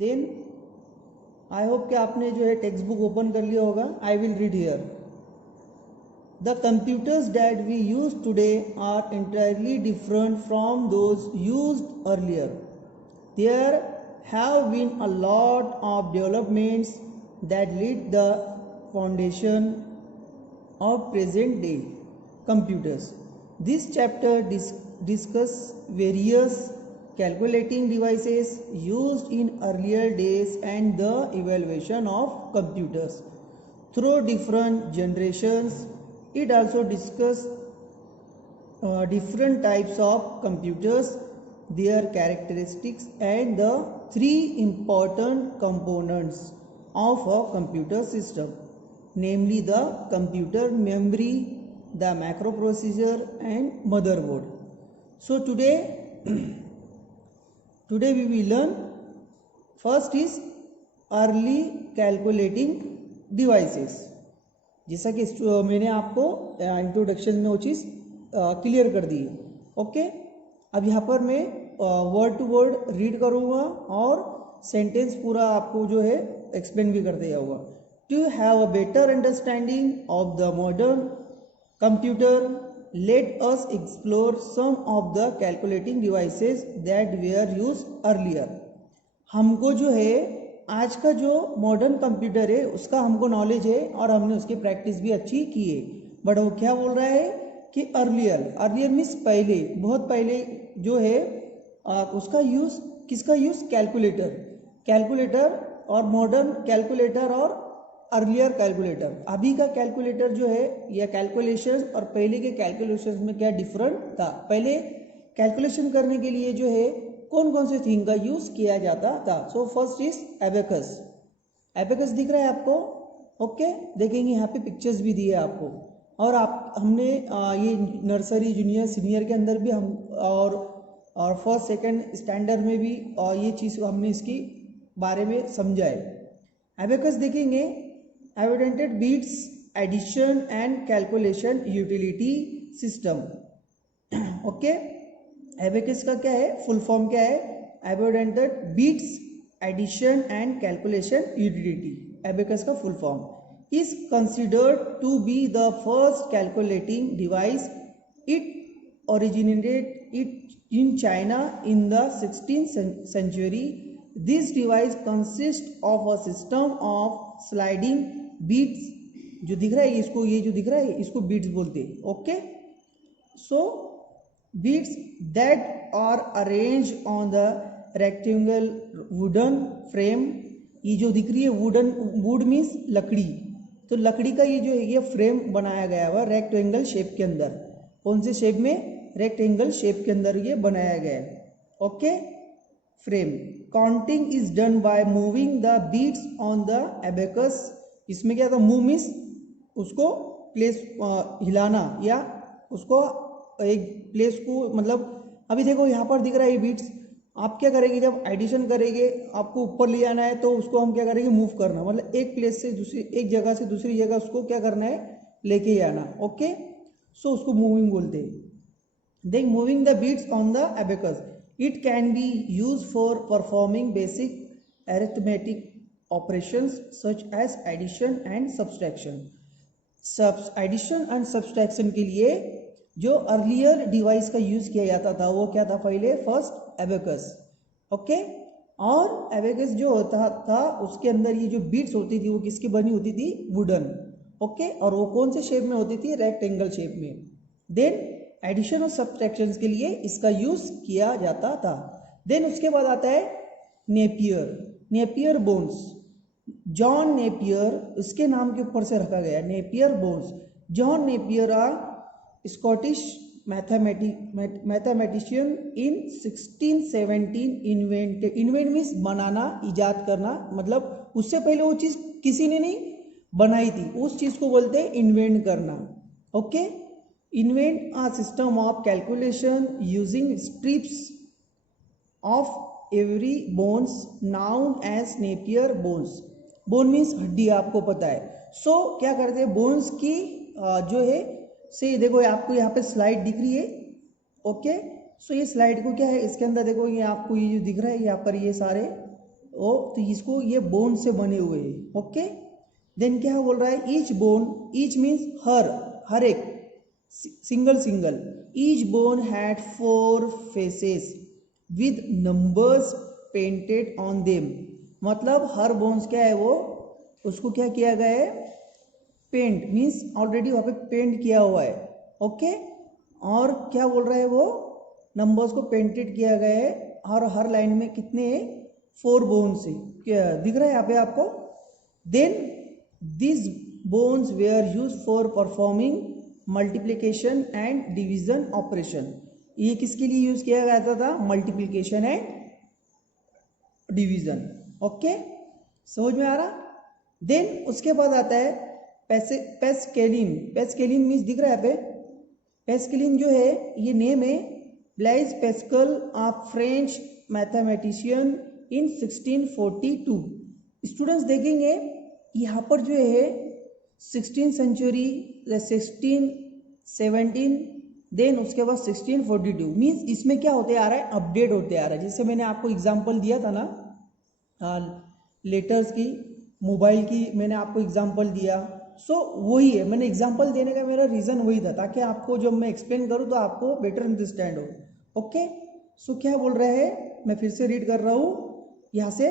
Then I hope कि आपने जो है टेक्स्ट बुक ओपन कर लिया होगा. I will read here. The computers that we use today are entirely different from those used earlier. There have been a lot of developments that laid the foundation of present day computers. This chapter discusses various calculating devices used in earlier days and the evolution of computers through different generations. It also discusses different types of computers, their characteristics, and the three important components of a computer system, namely the computer memory, the microprocessor, and motherboard. So today we will learn. First is early calculating devices. जैसा कि मैंने आपको introduction में वो चीज़ clear कर दी है. Okay, अब यहाँ पर मैं वर्ड टू वर्ड रीड करूँगा और सेंटेंस पूरा आपको जो है एक्सप्लेन भी कर दिया होगा. To have a better understanding of the modern computer, let us explore some of the calculating devices that were used earlier. हमको जो है आज का जो मॉडर्न कंप्यूटर है उसका हमको नॉलेज है और हमने उसकी प्रैक्टिस भी अच्छी की है. बट वो क्या बोल रहा है कि अर्लियर मीन्स पहले, बहुत पहले जो है उसका यूज़, किसका यूज़, कैलकुलेटर और मॉडर्न कैलकुलेटर और अर्लियर कैलकुलेटर. अभी का कैलकुलेटर जो है या कैलकुलेशन और पहले के कैलकुलेशन में क्या डिफरेंट था. पहले कैलकुलेशन करने के लिए जो है कौन कौन से थिंग का यूज किया जाता था. सो फर्स्ट इज एबेकस दिख रहा है आपको. ओके, देखेंगे यहाँ पे पिक्चर्स भी दिए आपको. और हमने ये नर्सरी, जूनियर, सीनियर के अंदर भी हम और फर्स्ट सेकंड स्टैंडर्ड में भी ये चीज़ हमने इसकी बारे में समझा है. एबेकस देखेंगे, abundant beads addition and calculation utility system. Okay, abacus का क्या है, फुल फॉर्म क्या है, abundant beads addition and calculation utility. Abacus का full form is considered to be the first calculating device. It originated in China in the 16th century. This device consist of a system of sliding beads. जो दिख रहा है इसको, ये जो दिख रहा है इसको बीट्स बोलते हैं. Okay, so beats that are arranged on the rectangular wooden frame. ये जो दिख रही है वुड मीन्स लकड़ी. तो लकड़ी का ये जो है ये फ्रेम बनाया गया हुआ रेक्टेंगल शेप के अंदर. कौन से शेप में, रेक्टेंगल शेप के अंदर ये बनाया गया है. Okay, frame. Counting is done by moving the beads on the abacus. इसमें क्या था, मूव मीन्स उसको प्लेस हिलाना या उसको एक प्लेस को, मतलब अभी देखो यहाँ पर दिख रहा है ये बीट्स. आप क्या करेंगे, जब एडिशन करेंगे आपको ऊपर ले आना है तो उसको हम क्या करेंगे, मूव करना, मतलब एक प्लेस से दूसरी, एक जगह से दूसरी जगह उसको क्या करना है, लेके आना. ओके, सो उसको मूविंग बोलते हैं. Then moving the beads on the abacus. It can be use for performing basic arithmetic operations such as addition and subtraction. Addition and subtraction के लिए जो अर्लियर डिवाइस का यूज किया जाता था वो क्या था, पहले फर्स्ट एबेकस. ओके, और एबेकस जो होता था उसके अंदर ये जो बीट्स होती थी वो किसकी बनी होती थी, वुडन. ओके, और वो कौन से शेप में होती थी, रेक्टेंगल शेप में. देन एडिशन और सब्सट्रैक्शन के लिए इसका यूज किया जाता था. देन उसके बाद आता है नेपियर बोन्स. जॉन नेपियर इसके नाम के ऊपर से रखा गया, Napier bones. John Napier Scottish mathematician in 1617 invent means बनाना, इजाद करना, मतलब उससे पहले वो चीज़ किसी ने नहीं बनाई थी, उस चीज़ को बोलते हैं इन्वेंट करना. Okay, invent a system of calculation using strips of ivory bones known as Napier bones. Bone means हड्डी, आपको पता है. सो क्या करते हैं, बोन्स की जो है से देखो आपको यहाँ पे स्लाइड दिख रही है. ओके, सो ये स्लाइड को क्या है, इसके अंदर देखो ये आपको ये जो दिख रहा है यहाँ पर ये सारे ओ तो इसको ये बोन से बने हुए हैं। ओके, देन क्या बोल रहा है, ईच बोन, ईच मीन्स हर एक, single, each bone had 4 faces with numbers painted on them. मतलब हर बोन्स क्या है वो, उसको क्या किया गया है, पेंट मीन्स ऑलरेडी वहाँ पे पेंट किया हुआ है। ओके, और क्या बोल रहा है वो, नंबर्स को पेंटेड किया गया है, और हर लाइन में कितने 4 बोन्स है, क्या दिख रहा है यहाँ पे आपको। Then this bones were use for performing multiplication and division operation. ये किसके लिए यूज किया जाता था, मल्टीप्लिकेशन एंड डिवीजन। ओके, समझ में आ रहा। देन उसके बाद आता है पेस्केलिन। पेस्केलिन मीन्स दिख रहा है पे, पेस्केलिन जो है ये नेम है Blaise Pascal, a French mathematician in 1642। Students देखेंगे यहाँ पर जो है 16th सेंचुरी, 1617, देन उसके बाद 1642 मीन्स इसमें क्या होते आ रहा है, अपडेट होते आ रहा है। जैसे मैंने आपको एग्जांपल दिया था ना लेटर्स की, मोबाइल की मैंने आपको एग्जांपल दिया। सो वही है, मैंने एग्जांपल देने का मेरा रीज़न वही था, ताकि आपको जब मैं एक्सप्लेन करूँ तो आपको बेटर अंडरस्टैंड हो। ओके, सो क्या बोल रहे हैं, मैं फिर से रीड कर रहा हूँ यहाँ से।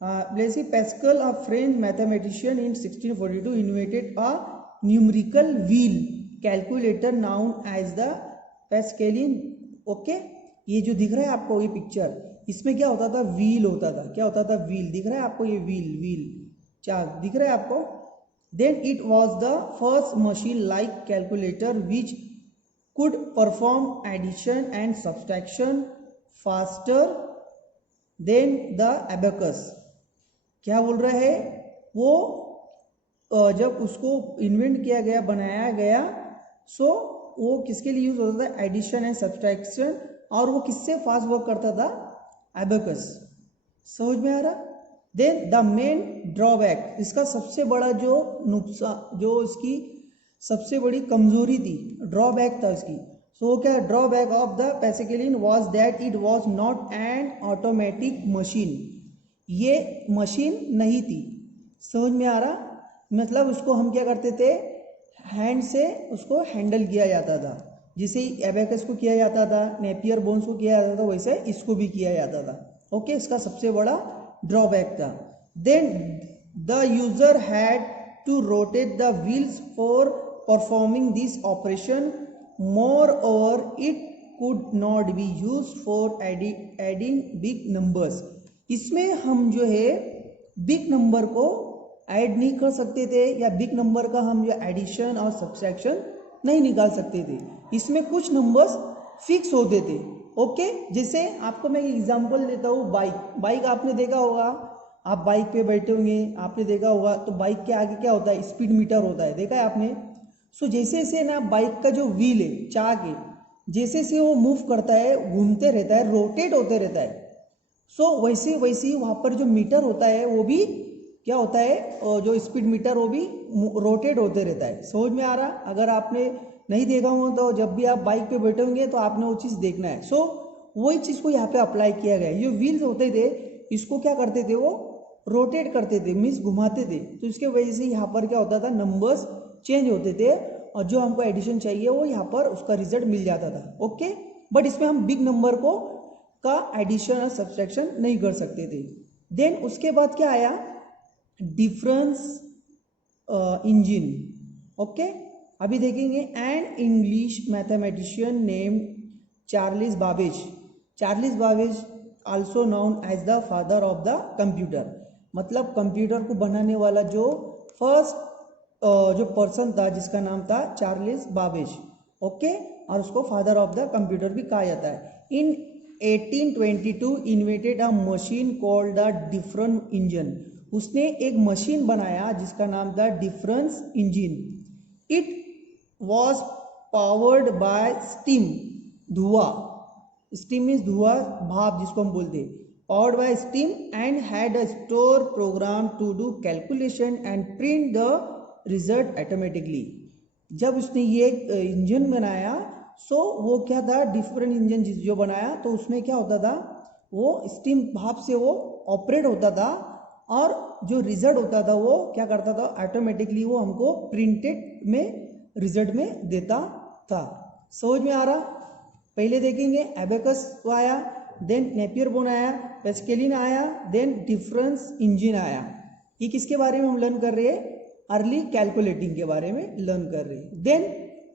Blaise Pascal, a French mathematician in 1642 invented a numerical wheel calculator known as the Pascaline. Okay, ये जो दिख रहा है आपको ये पिक्चर, इसमें क्या होता था, व्हील होता था। क्या होता था, व्हील दिख रहा है आपको, ये व्हील चार्ट दिख रहा है आपको। Then it was the first machine like calculator which could perform addition and subtraction faster than the abacus. क्या बोल रहा है वो, जब उसको इन्वेंट किया गया, बनाया गया, सो वो किसके लिए यूज होता था, एडिशन एंड सब्सट्रैक्शन, और वो किससे फास्ट वर्क करता था, एबेकस। समझ में आ रहा। देन द मेन ड्रॉबैक, इसका सबसे बड़ा जो नुकसान, जो इसकी सबसे बड़ी कमजोरी थी, ड्रॉबैक था इसकी। सो क्या drawback of the Pascaline was that it was not an automatic machine. ये मशीन नहीं थी। समझ में आ रहा, मतलब उसको हम क्या करते थे, हैंड से उसको हैंडल किया जाता था। जिसे एबेकस को किया जाता था, नेपियर बोन्स को किया जाता था, वैसे इसको भी किया जाता था। ओके, इसका सबसे बड़ा ड्रॉबैक था। Then the user had to rotate the wheels for performing this operation. Moreover it could not be use for adding big numbers. इसमें हम जो है बिग नंबर को ऐड नहीं कर सकते थे, या बिग नंबर का हम जो एडिशन और सब्सट्रैक्शन नहीं निकाल सकते थे। इसमें कुछ नंबर्स फिक्स होते थे। ओके, जैसे आपको मैं एग्जांपल देता हूँ, बाइक आपने देखा होगा, आप बाइक पे बैठे होंगे, आपने देखा होगा, तो बाइक के आगे क्या होता है, स्पीड मीटर होता है, देखा है आपने। सो जैसे जैसे ना बाइक का जो व्हील है, चाक है, जैसे जैसे वो मूव करता है, घूमते रहता है, रोटेट होते रहता है, सो वैसे वैसे वहाँ पर जो मीटर होता है वो भी क्या होता है, जो स्पीड मीटर वो भी रोटेट होते रहता है। समझ में आ रहा। अगर आपने नहीं देखा हो तो जब भी आप बाइक पे बैठे होंगे तो आपने वो चीज़ देखना है। सो वही चीज़ को यहाँ पे अप्लाई किया गया है। जो व्हील्स होते थे इसको क्या करते थे, वो रोटेट करते थे, मीन्स घुमाते थे। तो इसके वजह से यहाँ पर क्या होता था, नंबर्स चेंज होते थे, और जो हमको एडिशन चाहिए वो यहाँ पर उसका रिजल्ट मिल जाता था। ओके, बट इसमें हम बिग नंबर को का एडिशन और सब्सट्रैक्शन नहीं कर सकते थे। देन उसके बाद क्या आया, डिफरेंस इंजन। ओके, अभी देखेंगे। And English mathematician name Charles Babbage. Charles Babbage also known as the father of the computer. मतलब कंप्यूटर को बनाने वाला जो फर्स्ट जो पर्सन था, जिसका नाम था चार्ल्स बाबेज। ओके, और उसको फादर ऑफ द कंप्यूटर भी कहा जाता है। In 1822 invented a machine called the difference engine. उसने एक मशीन बनाया जिसका नाम था difference engine. It was powered by steam, धुआं, स्टीम मीन्स धुआं, भाप जिसको हम बोलते हैं, powered by steam, and had a store program to do calculation and print the result automatically. जब उसने ये इंजन बनाया, सो वो क्या था, डिफरेंट इंजन जो बनाया, तो उसमें क्या होता था, वो स्टीम भाप से वो ऑपरेट होता था और जो रिजल्ट होता था वो क्या करता था, ऑटोमेटिकली वो हमको प्रिंटेड में रिजल्ट में देता था। समझ में आ रहा? पहले देखेंगे एबेकस आया, देन नेपियर बोन आया, पेस्केलिन आया, देन डिफरेंस इंजन आया। ये किसके बारे में हम लर्न कर रहे हैं? अर्ली कैलकुलेटिंग के बारे में लर्न कर रहे हैं। देन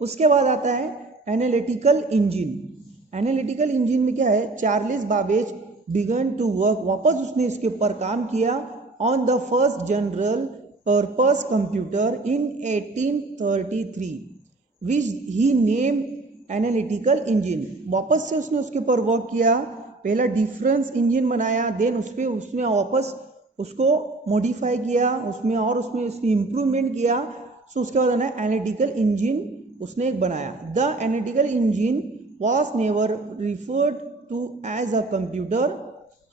उसके बाद आता है एनालिटिकल इंजन। एनालिटिकल इंजन में क्या है, Charles Babbage began to work, वापस उसने इसके ऊपर काम किया on the first general purpose computer in 1833 which he name analytical engine. वापस से उसने उसके ऊपर वर्क किया, पहला डिफरेंस इंजन बनाया, देन उस पर उसने वापस उसको मॉडिफाई किया, उसमें उसने इम्प्रूवमेंट किया। सो उसके बाद ना एनालिटिकल इंजन उसने एक बनाया। The analytical engine was never referred to as a computer,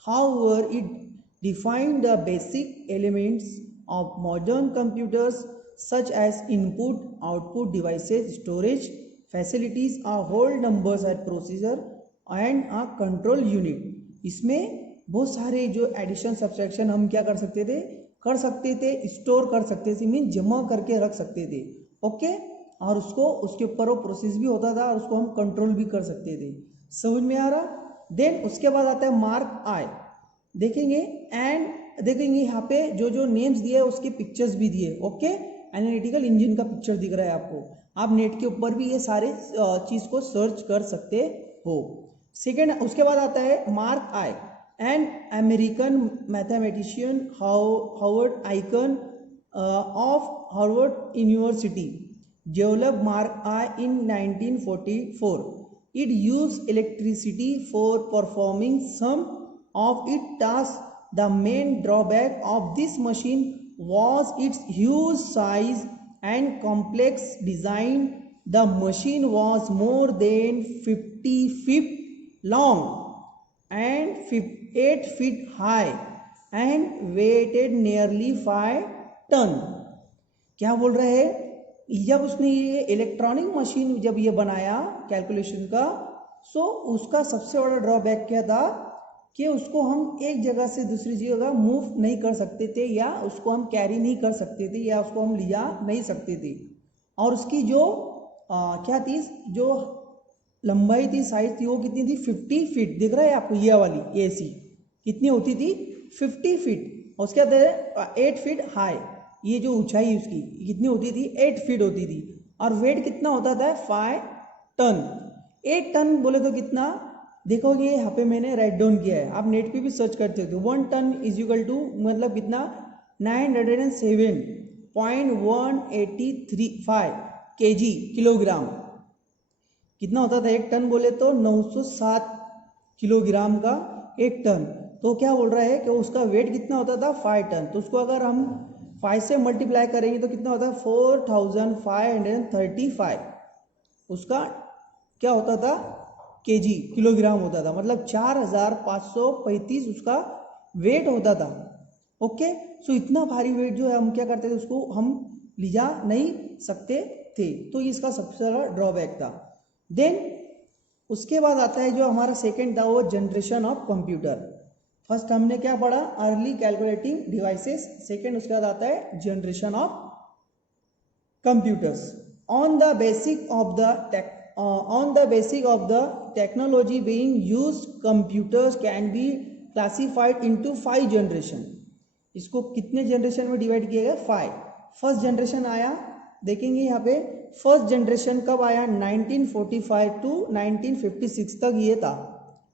however it defined the basic elements of modern computers such as input output devices, storage facilities, a whole numbers at procedure and a control unit. इसमें बहुत सारे जो addition subtraction हम क्या कर सकते थे, store कर सकते थे, मीन जमा करके रख सकते थे। ओके, और उसको उसके ऊपर वो प्रोसेस भी होता था और उसको हम कंट्रोल भी कर सकते थे। समझ में आ रहा? देन उसके बाद आता है मार्क आई, देखेंगे एंड देखेंगे यहाँ पे जो जो नेम्स दिए उसके पिक्चर्स भी दिए। ओके, एनालिटिकल इंजन का पिक्चर दिख रहा है आपको, आप नेट के ऊपर भी ये सारे चीज को सर्च कर सकते हो। सेकेंड उसके बाद आता है mark I, an American mathematician Harvard icon of Harvard university developed Mark I in 1944. It used electricity for performing some of its tasks. The main drawback of this machine was its huge size and complex design. The machine was more than 50 feet long and 8 feet high and weighed nearly 5 ton. क्या बोल रहे हैं? जब उसने ये electronic machine जब ये बनाया कैलकुलेशन का, सो उसका सबसे बड़ा ड्रॉबैक क्या था कि उसको हम एक जगह से दूसरी जगह मूव नहीं कर सकते थे, या उसको हम कैरी नहीं कर सकते थे, या उसको हम लिया नहीं सकते थे। और उसकी जो क्या थी, जो लंबाई थी, साइज थी, वो कितनी थी? 50 फीट। दिख रहा है आपको ये वाली एसी कितनी होती थी? 50 फीट। और उसके बाद 8 फीट हाई, ये जो ऊंचाई उसकी कितनी होती थी? 8 फीट होती थी। और वेट कितना होता था? 5 टन। 8 टन बोले तो कितना, देखो ये यहाँ पे मैंने राइट डाउन किया है, आप नेट पे भी सर्च करते हो। 1 टन इज इक्वल टू मतलब कितना? 907.1835 kg, किलोग्राम। कितना होता था 1 टन बोले तो? 907 किलोग्राम का 1 टन। तो क्या बोल रहा है कि उसका वेट कितना होता था? 5 टन। तो उसको अगर हम 5 से मल्टीप्लाई करेंगे तो कितना होता है? 4535 उसका क्या होता था? केजी, किलोग्राम होता था, मतलब 4535 उसका वेट होता था। ओके, सो इतना भारी वेट जो है हम क्या करते थे, उसको हम लिया नहीं सकते थे। तो इसका सबसे बड़ा ड्रॉबैक था। देन उसके बाद आता है जो हमारा सेकेंड था, वो जनरेशन ऑफ कंप्यूटर। फर्स्ट हमने क्या पढ़ा? Early calculating devices. सेकेंड उसके बाद आता है generation of computers. On the basic of the technology being used, computers can be classified into 5 generation. इसको कितने जनरेशन में डिवाइड किया गया? 5। फर्स्ट जनरेशन आया, देखेंगे यहाँ पे फर्स्ट जनरेशन कब आया? 1945 टू 1956 तक ये था।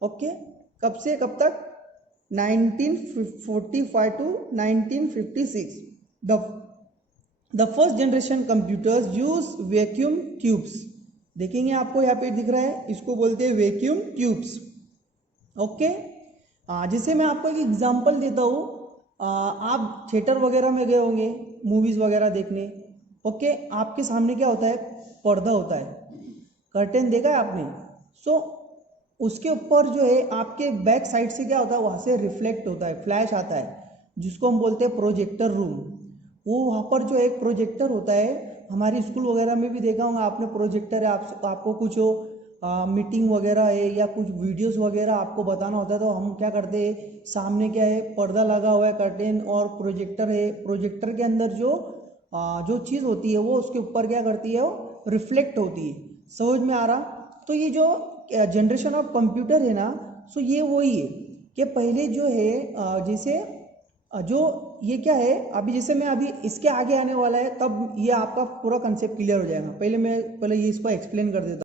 ओके, कब से कब तक? 1945 to 1956. The first generation computers use vacuum tubes. देखेंगे आपको यहाँ पे दिख रहा है, इसको बोलते हैं वैक्यूम ट्यूब्स। ओके, जिसे मैं आपको एक एग्जांपल देता हूँ। आप थिएटर वगैरह में गए होंगे मूवीज वगैरह देखने। ओके, आपके सामने क्या होता है? पर्दा होता है, कर्टेन देखा है आपने। सो उसके ऊपर जो है आपके बैक साइड से क्या होता है? वहाँ से रिफ्लेक्ट होता है, फ्लैश आता है, जिसको हम बोलते हैं प्रोजेक्टर रूम। वो वहाँ पर जो एक प्रोजेक्टर होता है, हमारी स्कूल वगैरह में भी देखा होगा आपने, प्रोजेक्टर है, आपको कुछ हो मीटिंग वगैरह है या कुछ वीडियोस वगैरह आपको बताना होता है तो हम क्या करते हैं, सामने क्या है, पर्दा लगा हुआ है, कर्टेन और प्रोजेक्टर है, प्रोजेक्टर के अंदर जो चीज़ होती है वो उसके ऊपर क्या करती है, वो रिफ्लेक्ट होती है। समझ में आ रहा? तो ये जो जनरेशन ऑफ कंप्यूटर है ना, सो ये वही है कि पहले जो है जैसे जो ये क्या है, अभी जैसे मैं अभी इसके आगे आने वाला है तब ये आपका पूरा कंसेप्ट क्लियर हो जाएगा। पहले ये इसको एक्सप्लेन कर देता हूँ।